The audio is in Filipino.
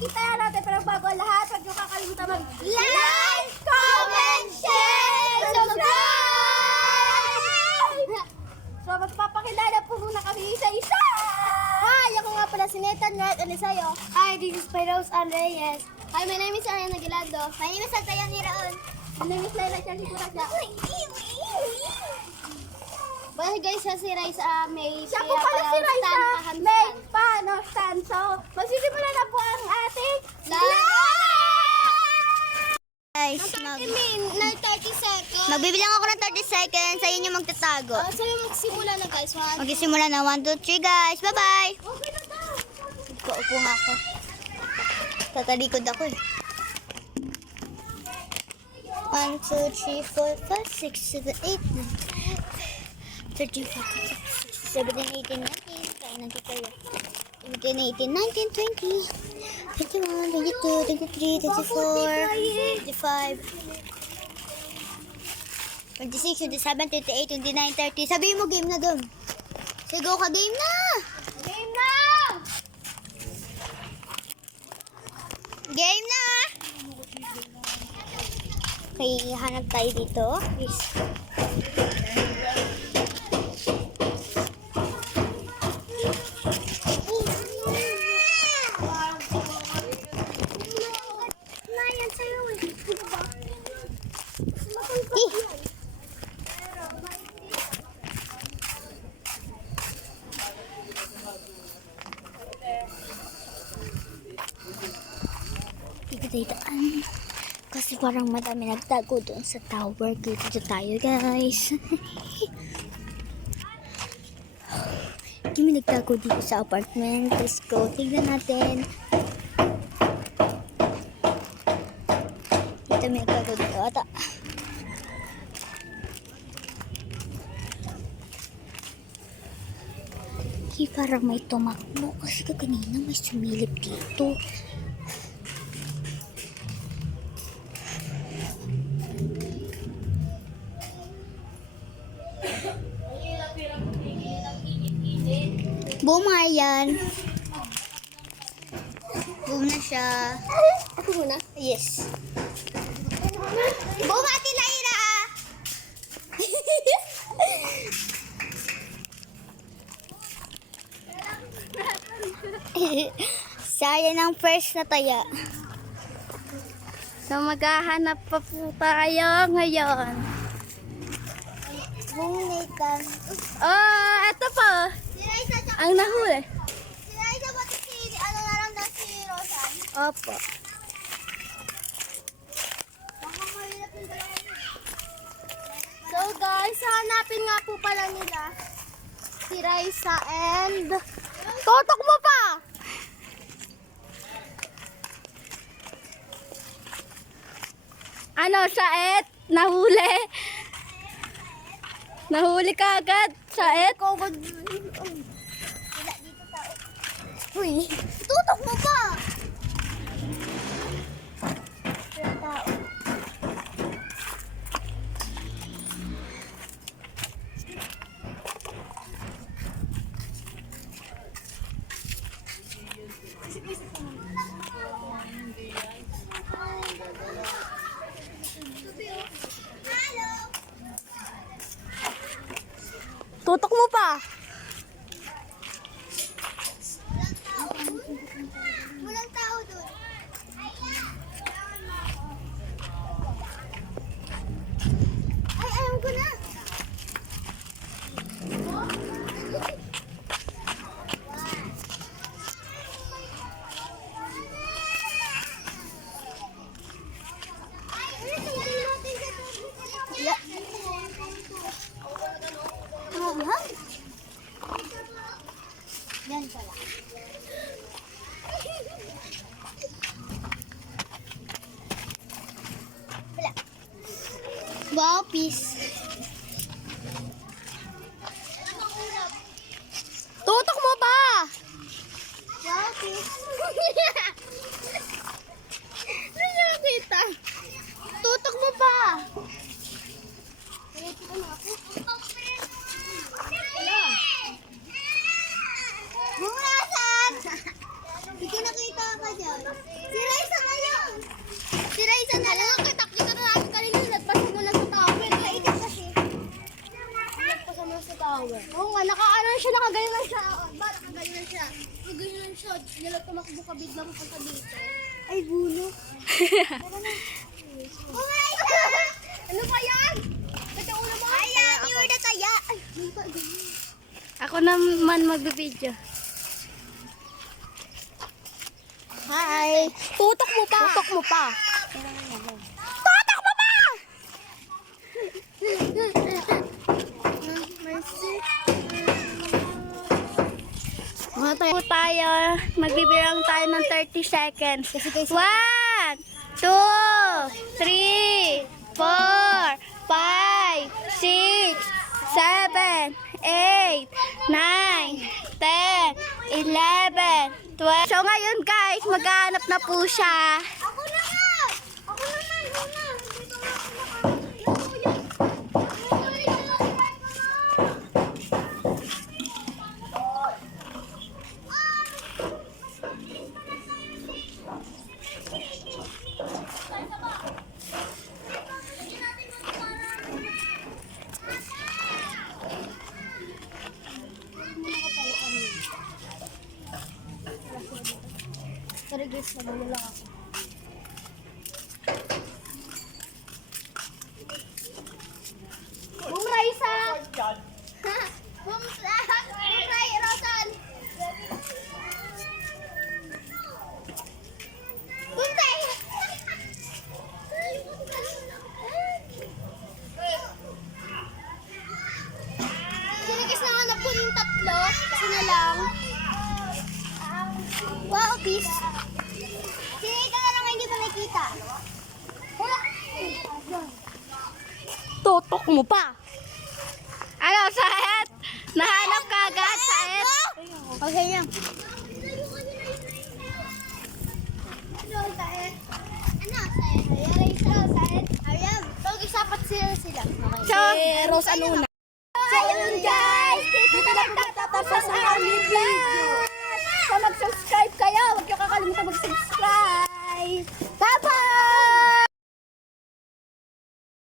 makikita yan natin. Pero bago ang lahat, huwag niyo kakalimutan mag-like, comment, share, subscribe! So, magpapakilala po muna kami isa-isa! Hi! Ako nga pala si Nathan Red. Ano sa'yo? Hi, this is Pyros Andreyes. Hi, my name is Ariana Gilando. My name is Antayan Niraon. My name is Laila Chelsea Puraja. Bale guys, si Raisa may Siya po pala si Raisa, may stand. So, magsisimula na po ang ating Guys, 30 seconds. magbibilang ako ng 30 seconds. Sa inyo magtatago. Sabi magsimula na guys. Magsisimula na. 1, 2, 3 guys. Bye-bye! Okay na daw. Upo nga ako. Tatalikod ako eh. 1, 2, 3, 4, 5, 6, 7, 8, 9, 13, 14, 15, 16, 17, 18, 19, kaya nagkakaya. 17, 18, 19, 20, 21, 22, 23, 24, 25, 26, 27, 28, 29, 30. Sabihin mo game na dun. Sigaw ka, game na! Game na! Game na! Okay, hanap tayo dito. Yes. Daan. Kasi parang madami nagtago doon sa tower. Dito tayo guys. Kami nagtago dito sa apartment. Let's go. Tignan natin. Dito may nagtago dito ata. Parang may tumakbo. Kasi kanina may sumilip dito. Boom nga yan. Boom na siya. Ako muna. Yes. Boom, Ate Laira! Sayang ang first na taya. So maghahanap pa po tayo ngayon. Boom, Nathan. Oh, eto po. Si Raisa, Ang nahuli. si Raisa, pati si, ano na lang daw si Rosan. Opo. Baka mahirap yung dalawa. So guys, hanapin nga po pala nila si Raisa and totok mo pa! Ano, Saet? Nahuli? Nahuli ka agad, Saet? Wala dito tao. Uy, tutok mo pa! Wala tao. Tutok mo pa! Walang tao doon. Ay, ayaw ko na. Yan pala. Wala. Wow, peace. Tutok mo pa! Wow, peace. Ano nakita? Tutok mo pa. Bumulasan! Hindi nakita ka dyan. isa na lang. Kitak dito na natin kanina. Nagpasin mo na sa tower. Naitik kasi. Nagpasin mo na sa tower. Oo nga, naka-ano siya, nakagayon lang siya. Ba, nakagayon lang siya. Nakagayon lang siya. Nila tumakbo ka bigla mo punta dito. Ay, bulo. Oh my God! Ano ba yan? Kata ulo mo? Ayan, you're the taya. Ay, hindi pa ganyan. Ako naman magbibideo. Hi! Tutok mo pa! Tutok mo pa! Tutok mo pa! Tayo, magbibilang tayo ng 30 seconds. 1, 2, 3, 4, 5, 6, 7, 8, 9, 10, 11, 12. So ngayon guys, maghahanap na po siya. Ako naman! Ako naman! Una! Dito nga ako Sorry guys, nabalo lang ako. Boom Raisa! Boom Ray, Rosan! Boom Tay! Sino guys nahanap ko yung tatlo? Sino lang? Wow, peace! Sinita na lang hindi pa nakita. Wala! Tutok mo pa. Ano, Saet? Nahanap ka agad, Saet? Okay yan. Ano, Saet? Ano, Saet? Ayan, Saet. Ayan. So, isapat sila. So, Rose Aluna.